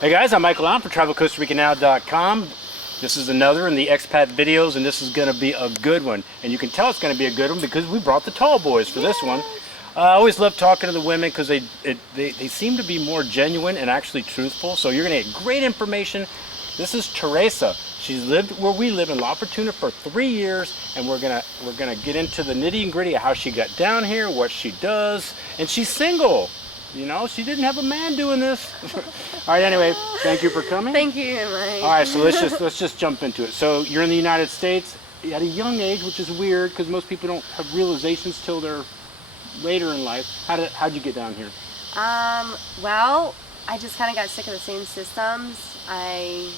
Hey guys, I'm Michael Allen for TravelCostaRicaNow.com. This is another in the expat videos, and this is going to be a good one. And you can tell it's going to be a good one because we brought the tall boys for this one. I always love talking to the women because they seem to be more genuine and actually truthful. So you're going to get great information. This is Teresa. She's lived where we live in La Fortuna for 3 years, and we're gonna get into the nitty and gritty of how she got down here, what she does, and she's single. You know, she didn't have a man doing this. All right, anyway, thank you for coming. Thank you, Mike. All right, so let's just jump into it. So you're in the United States at a young age, which is weird because most people don't have realizations till they're later in life. How'd you get down here? Well, I just kind of got sick of the same systems. I,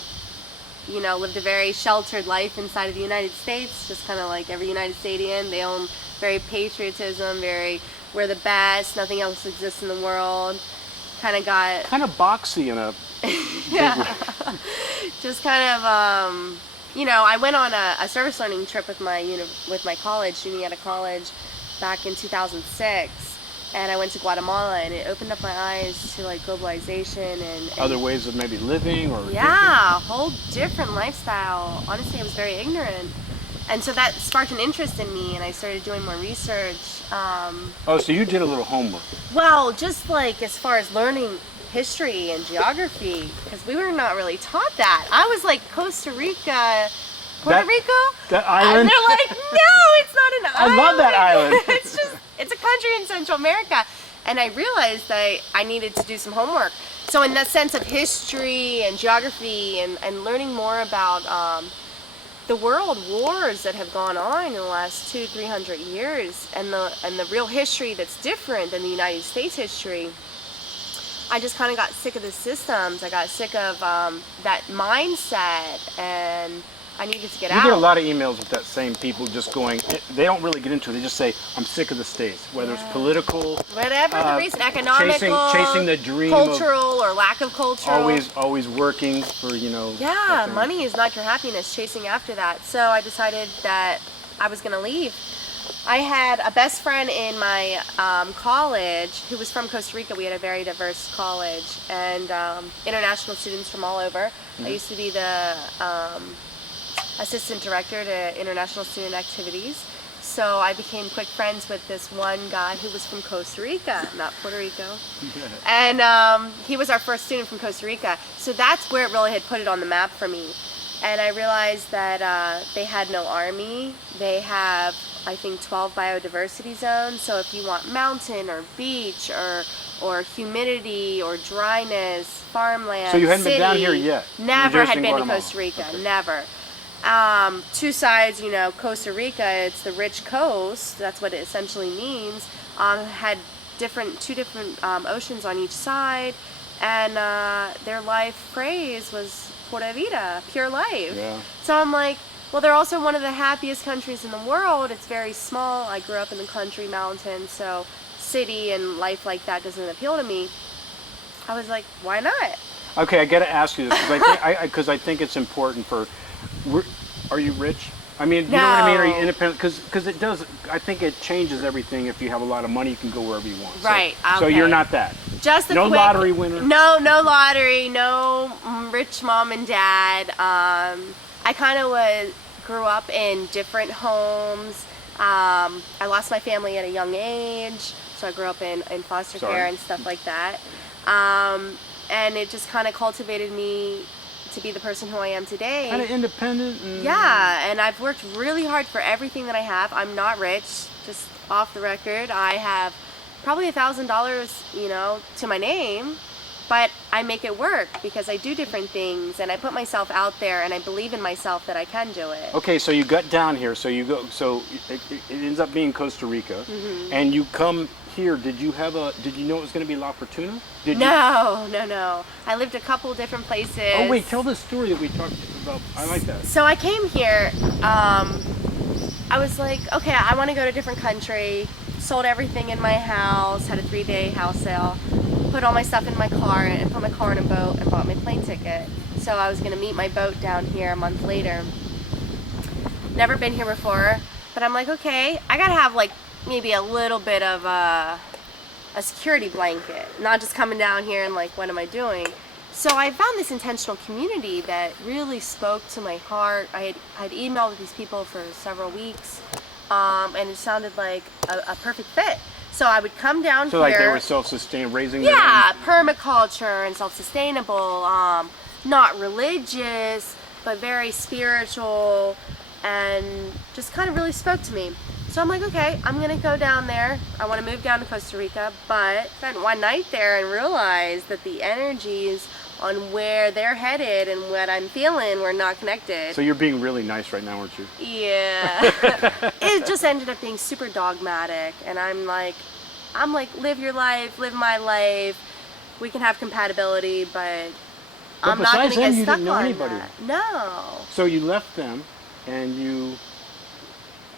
lived a very sheltered life inside of the United States, just kind of like every United Statian. They own very patriotism, we're the best, nothing else exists in the world. Kind of boxy in a yeah. Just kind of I went on a service learning trip with my college, Juniata College, back in 2006, and I went to Guatemala, and it opened up my eyes to like globalization and other ways of maybe living or a whole different lifestyle. Honestly, I was very ignorant. And so that sparked an interest in me, and I started doing more research. Oh, so you did a little homework. Well, just like as far as learning history and geography, because we were not really taught that. I was like, Costa Rica, Puerto Rico? That island? And they're like, no, it's not an island. I love that island. It's a country in Central America. And I realized that I needed to do some homework. So in that sense of history and geography and learning more about the world wars that have gone on in the last 200-300 years, and the real history that's different than the United States history, I just kind of got sick of the systems. I got sick of that mindset, and I needed to get out. You get a lot of emails with that same people just going, they don't really get into it, they just say, I'm sick of the States, whether it's political, whatever the reason, economical, chasing the dream, cultural or lack of cultural. Always working for, Yeah, money is not your happiness, chasing after that. So I decided that I was going to leave. I had a best friend in my college who was from Costa Rica. We had a very diverse college, and international students from all over. Mm-hmm. I used to be the assistant director to international student activities. So I became quick friends with this one guy who was from Costa Rica, not Puerto Rico. And he was our first student from Costa Rica. So that's where it really had put it on the map for me. And I realized that they had no army. They have, I think, 12 biodiversity zones. So if you want mountain or beach or humidity or dryness, farmland, so you hadn't city, been down here yet? Never had been to Costa Rica, okay. Never. Two sides, Costa Rica, it's the rich coast, that's what it essentially means, had two different oceans on each side, and their life phrase was pura vida, pure life. Yeah. So I'm like, well, they're also one of the happiest countries in the world. It's very small. I grew up in the country, mountains, so city and life like that doesn't appeal to me. I was like, why not? Okay, I got to ask you this because I think it's important for. Are you rich? I mean, you know what I mean? Are you independent? Because it does. I think it changes everything. If you have a lot of money, you can go wherever you want. Right. So you're not that. Just no lottery winner. No lottery. No rich mom and dad. I kind of grew up in different homes. I lost my family at a young age, so I grew up in foster care and stuff like that. And it just kind of cultivated me to be the person who I am today. Kind of independent. Yeah, and I've worked really hard for everything that I have. I'm not rich, just off the record. I have probably $1,000, to my name, but I make it work because I do different things, and I put myself out there, and I believe in myself that I can do it. Okay, so you got down here, so it ends up being Costa Rica, mm-hmm. and you come here. Did you know it was going to be La Fortuna? No. I lived a couple different places. Oh wait, tell the story that we talked about. I like that. So I came here, I was like, okay, I want to go to a different country, sold everything in my house, had a 3-day house sale, put all my stuff in my car and put my car in a boat and bought my plane ticket. So I was going to meet my boat down here a month later. Never been here before, but I'm like, okay, I got to have like maybe a little bit of a security blanket, not just coming down here and like, what am I doing? So I found this intentional community that really spoke to my heart. I'd emailed with these people for several weeks, and it sounded like a perfect fit. So I would come down So here. like they were self-sustained, raising their Yeah, own. permaculture and self-sustainable, not religious, but very spiritual, and just kind of really spoke to me. So I'm like, okay, I'm gonna go down there. I want to move down to Costa Rica, but spent one night there and realized that the energies on where they're headed and what I'm feeling were not connected. So you're being really nice right now, aren't you? Yeah. It just ended up being super dogmatic, and I'm like, live your life, live my life. We can have compatibility, but I'm not going besides to them, get you stuck didn't know on anybody. that. No. So you left them, and you.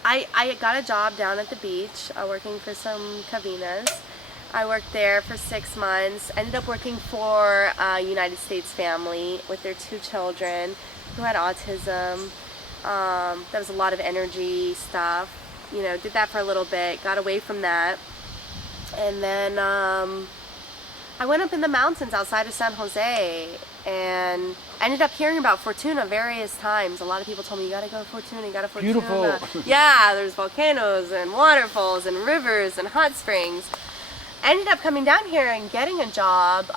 I got a job down at the beach, working for some cabinas. I worked there for 6 months. Ended up working for a United States family with their 2 children who had autism. There was a lot of energy stuff. You know, did that for a little bit, got away from that. And then I went up in the mountains outside of San Jose and ended up hearing about Fortuna various times. A lot of people told me, you gotta go to Fortuna, you gotta Fortuna. Beautiful. Yeah, there's volcanoes and waterfalls and rivers and hot springs. Ended up coming down here and getting a job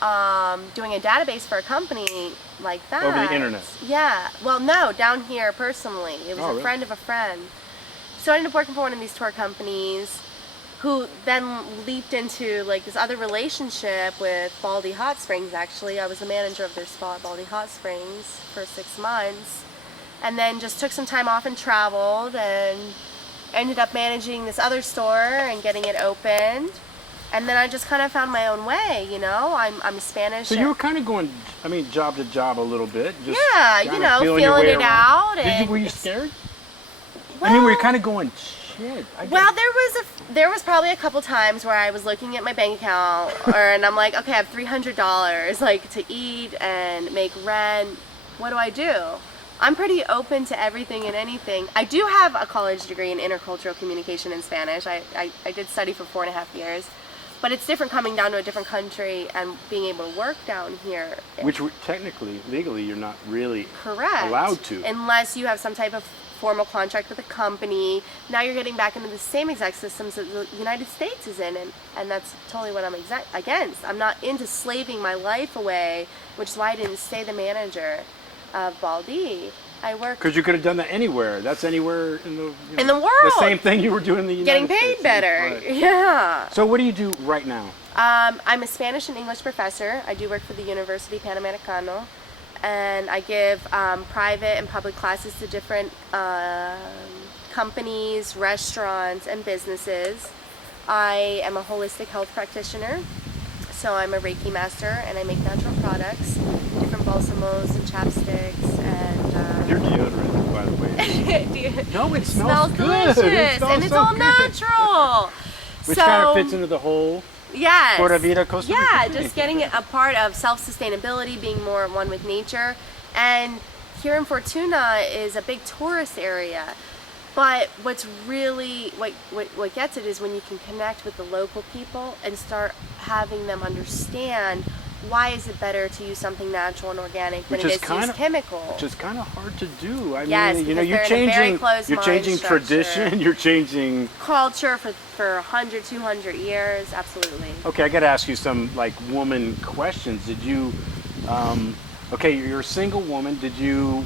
doing a database for a company like that. Over the internet? Yeah. Well, no, down here personally. It was a really? friend of a friend. So I ended up working for one of these tour companies who then leaped into like this other relationship with Baldy Hot Springs. Actually, I was the manager of their spa at Baldy Hot Springs for 6 months, and then just took some time off and traveled and ended up managing this other store and getting it opened. And then I just kind of found my own way, you know. I'm Spanish. So you were kind of going, I mean, job to job a little bit. Just yeah, kind you of know, feeling your feeling way it around. out. Were you scared? Well, I mean, were you kind of going, shit? Well, there was probably a couple times where I was looking at my bank account, and I'm like, okay, I have $300 like to eat and make rent. What do I do? I'm pretty open to everything and anything. I do have a college degree in intercultural communication in Spanish. I did study for 4.5 years, but it's different coming down to a different country and being able to work down here. Which technically, legally, you're not really Correct. allowed to. Unless you have some type of formal contract with a company. Now you're getting back into the same exact systems that the United States is in, and that's totally what I'm against. I'm not into slaving my life away, which is why I didn't stay the manager of Baldy. I work Because you could have done that anywhere. That's anywhere in the in the world. The same thing you were doing in the United Getting paid States. better. Right. Yeah. So what do you do right now? I'm a Spanish and English professor. I do work for the University Panamericano, and I give private and public classes to different companies, restaurants, and businesses. I am a holistic health practitioner, so I'm a Reiki master, and I make natural products, different balsamos and chapsticks, and Your deodorant, by the way. No, it smells good. delicious, It smells and it's so all good. natural. Which kind of fits into the whole Yes. Pura Vida Costa Rica Yeah, thing. just getting a part of self-sustainability, being more one with nature. And here in Fortuna is a big tourist area. But what's really, what gets it is when you can connect with the local people and start having them understand why is it better to use something natural and organic than it is to use chemical. Which is kind of hard to do. I Yes, mean, you know, because they're in a very closed you're mind changing structure. tradition, you're changing. Culture for 100, 200 years, absolutely. Okay, I got to ask you some like woman questions. Did you okay, you're a single woman. Did you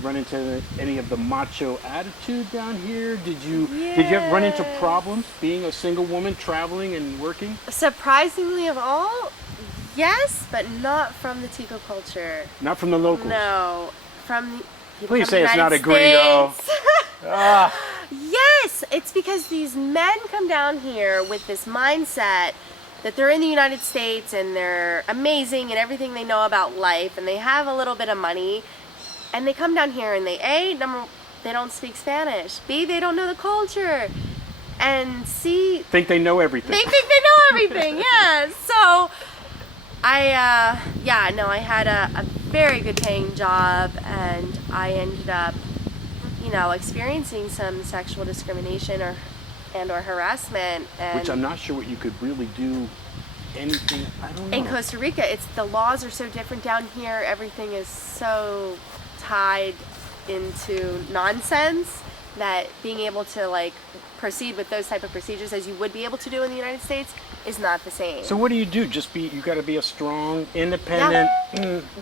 run into any of the macho attitude down here? Did you ever run into problems being a single woman traveling and working? Surprisingly of all, yes, but not from the Tico culture. Not from the locals. No, from the people Please from the say it's not a United gringo. States. Yes, it's because these men come down here with this mindset that they're in the United States and they're amazing and everything they know about life and they have a little bit of money, and they come down here and they don't speak Spanish. B, they don't know the culture. And C, Think they know everything. they think they know everything. Yeah. So I had a very good paying job, and I ended up, experiencing some sexual discrimination or harassment. And Which I'm not sure what you could really do anything? I don't know. In Costa Rica, the laws are so different down here. Everything is so tied into nonsense that being able to like proceed with those type of procedures as you would be able to do in the United States is not the same. So what do? You got to be a strong, independent.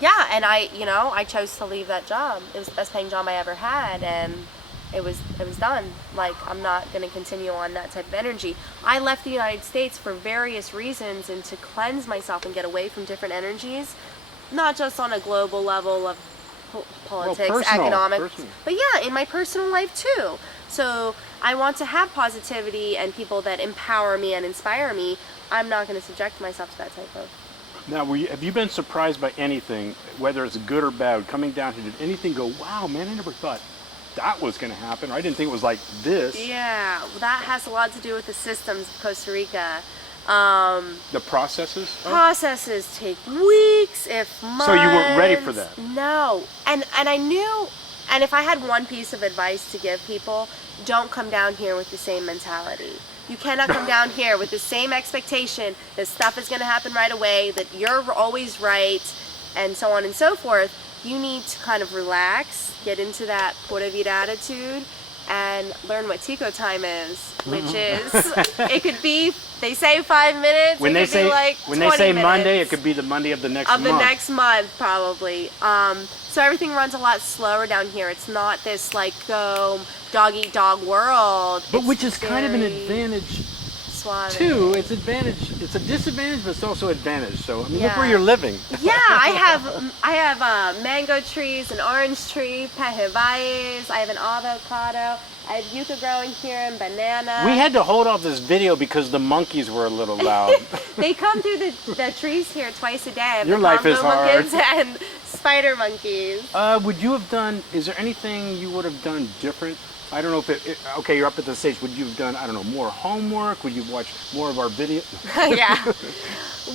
Yeah, and I chose to leave that job. It was the best paying job I ever had, and it was done. Like, I'm not going to continue on that type of energy. I left the United States for various reasons and to cleanse myself and get away from different energies, not just on a global level of politics, economics, but yeah, in my personal life too. So I want to have positivity and people that empower me and inspire me. I'm not going to subject myself to that type of. Now, have you been surprised by anything, whether it's good or bad, coming down here? Did anything go, wow, man, I never thought that was going to happen. I didn't think it was like this. Yeah, well, that has a lot to do with the systems of Costa Rica. The processes? Processes take weeks, if months. So you weren't ready for that? No. And I knew, and if I had one piece of advice to give people, don't come down here with the same mentality. You cannot come down here with the same expectation that stuff is going to happen right away, that you're always right, and so on and so forth. You need to kind of relax, get into that pura vida attitude, and learn what Tico time is, which is, it could be, they say 5 minutes, when they say like when they say minutes Monday, it could be the Monday of the next month. Of the next month, probably. So everything runs a lot slower down here. It's not this like go dog eat dog world. But which is kind of an advantage suave. too. It's a disadvantage, but it's also advantage. So I mean, look where you're living. Yeah, I have mango trees, an orange tree, pejebayes. I have an avocado. I have yucca growing here and banana. We had to hold off this video because the monkeys were a little loud. They come through the trees here twice a day. I have Your the life is Congo hard. monkeys and spider monkeys. Would you have done? Is there anything you would have done different? I don't know if okay, you're up at the stage. Would you have done, I don't know, more homework? Would you watch more of our video? Yeah.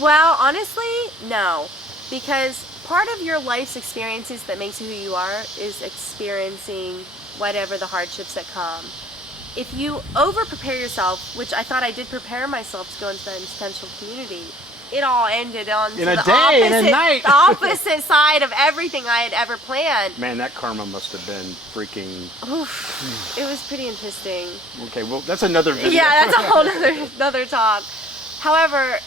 Well, honestly, no. Because part of your life's experiences that makes you who you are is experiencing whatever the hardships that come. If you over-prepare yourself, which I thought I did prepare myself to go into the potential community, it all ended on in a day, in a night. The opposite side of everything I had ever planned. Man, that karma must have been freaking. Oof, it was pretty interesting. Okay, well, that's another video. Yeah, that's a whole another talk. However,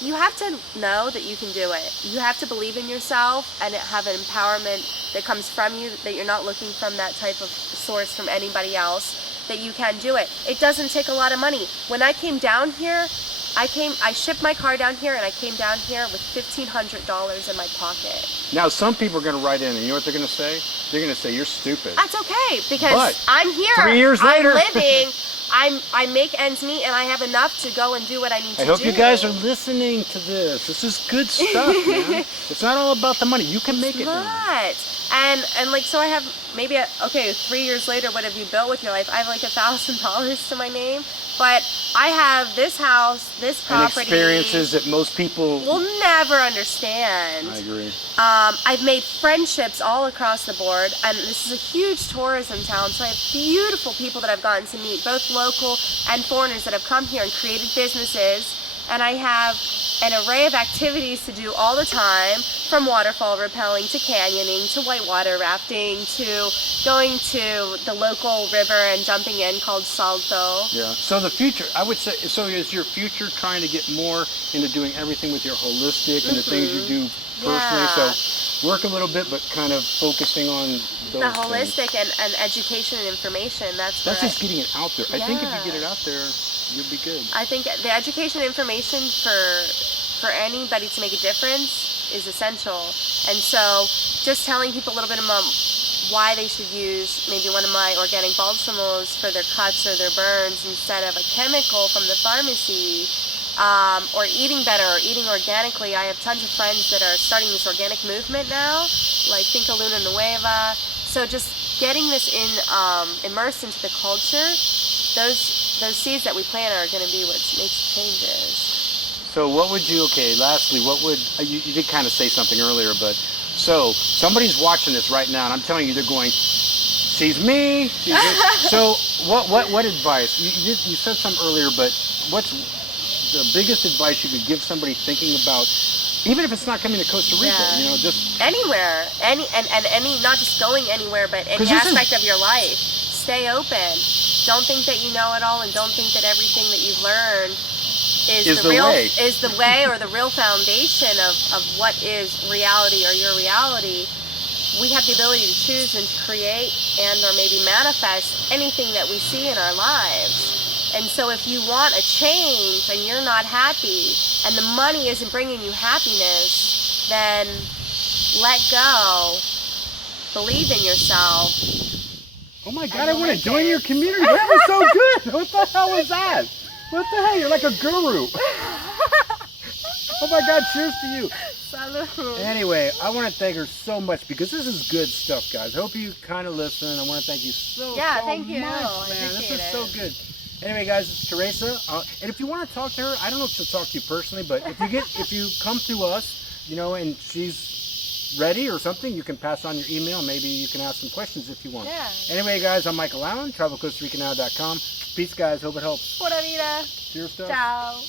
you have to know that you can do it. You have to believe in yourself and have an empowerment that comes from you, that you're not looking from that type of source from anybody else, that you can do it. It doesn't take a lot of money. When I came down here, I shipped my car down here and I came down here with $1,500 in my pocket. Now, some people are going to write in and you know what they're going to say? They're going to say, you're stupid. That's okay, because but I'm here. 3 years later. I'm living. I make ends meet and I have enough to go and do what I need to do. I hope you guys are listening to this. This is good stuff, man. It's not all about the money. You can make it. Not. And like, so I have maybe, 3 years later, what have you built with your life? I have like $1,000 to my name, but I have this house, this property. And experiences that most people will never understand. I agree. I've made friendships all across the board, and this is a huge tourism town, so I have beautiful people that I've gotten to meet, both local and foreigners that have come here and created businesses, and I have an array of activities to do all the time, from waterfall rappelling to canyoning to whitewater rafting to going to the local river and jumping in called Salto. Yeah. So the future, I would say, so is your future trying to get more into doing everything with your holistic and the things you do personally? Yeah. So work a little bit, but kind of focusing on those the holistic things. and education and information. That's just getting it out there. I think if you Yeah. get it out there, you'll be good. I think the education and information for anybody to make a difference is essential. And so just telling people a little bit about why they should use maybe one of my organic balsamos for their cuts or their burns instead of a chemical from the pharmacy, or eating better or eating organically. I have tons of friends that are starting this organic movement now, like Finca Luna Nueva. So just getting this immersed into the culture, those seeds that we plant are going to be what makes the changes. So what would you, lastly, what would, you did kind of say something earlier, but so somebody's watching this right now and I'm telling you they're going, she's me. So what advice? You said some earlier, but the biggest advice you could give somebody thinking about, even if it's not coming to Costa Rica, you know, just anywhere, any not just going anywhere, but any aspect of your life. Stay open. Don't think that you know it all, and don't think that everything that you've learned is the way or the real foundation of what is reality or your reality. We have the ability to choose and to create and or maybe manifest anything that we see in our lives. And so if you want a change and you're not happy and the money isn't bringing you happiness, then let go. Believe in yourself. Oh my God, I want to join your community. That was so good. What the hell was that? What the hell? You're like a guru. Oh my God, cheers to you. Salud. Anyway, I want to thank her so much because this is good stuff, guys. I hope you kind of listen. I want to thank you so thank you. much, man. This is so good. Anyway, guys, it's Teresa. And if you want to talk to her, I don't know if she'll talk to you personally, but if you come to us, you know, and she's ready or something, you can pass on your email. Maybe you can ask some questions if you want. Yeah. Anyway, guys, I'm Michael Allen, TravelCostaRicaNow.com. Peace, guys. Hope it helps. Pura vida. Cheers, stuff. Ciao.